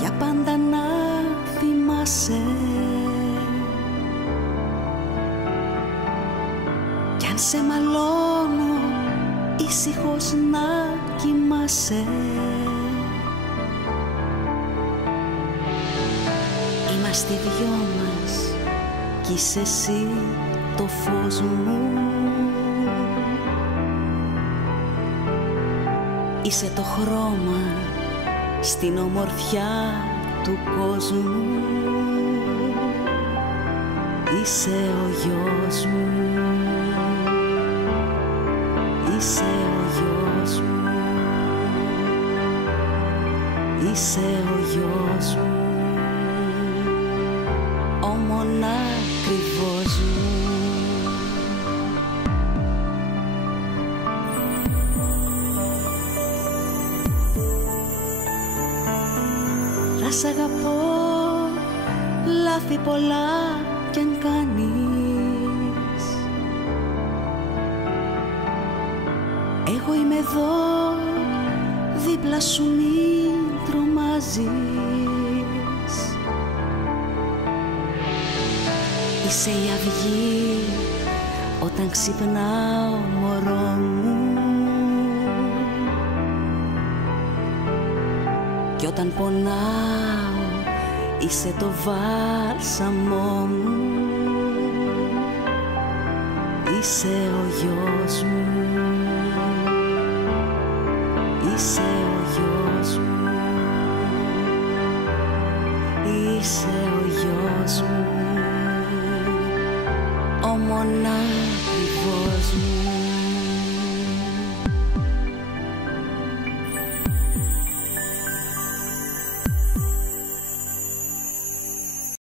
για πάντα να θυμάσαι. Κι αν σε μαλώνω ήσυχος να κοιμάσαι. Είμαστε οι δυο μας κι είσαι εσύ το φως μου. Είσαι το χρώμα στην ομορφιά του κόσμου. Είσαι ο γιος μου. Είσαι ο γιος μου. Είσαι ο γιος μου. Ο μονάκριβος μου. Θα σ' αγαπώ λάθη πολλά κι αν κάνεις. Εγώ είμαι εδώ δίπλα σου, μην τρομάζεις. Είσαι η αυγή όταν ξυπνάω μωρό μου. Κι όταν πονάω είσαι το βάλσαμό μου. Είσαι ο γιος μου. Είσαι ο γιος μου. Είσαι ο γιος μου. Ο μονάκριβος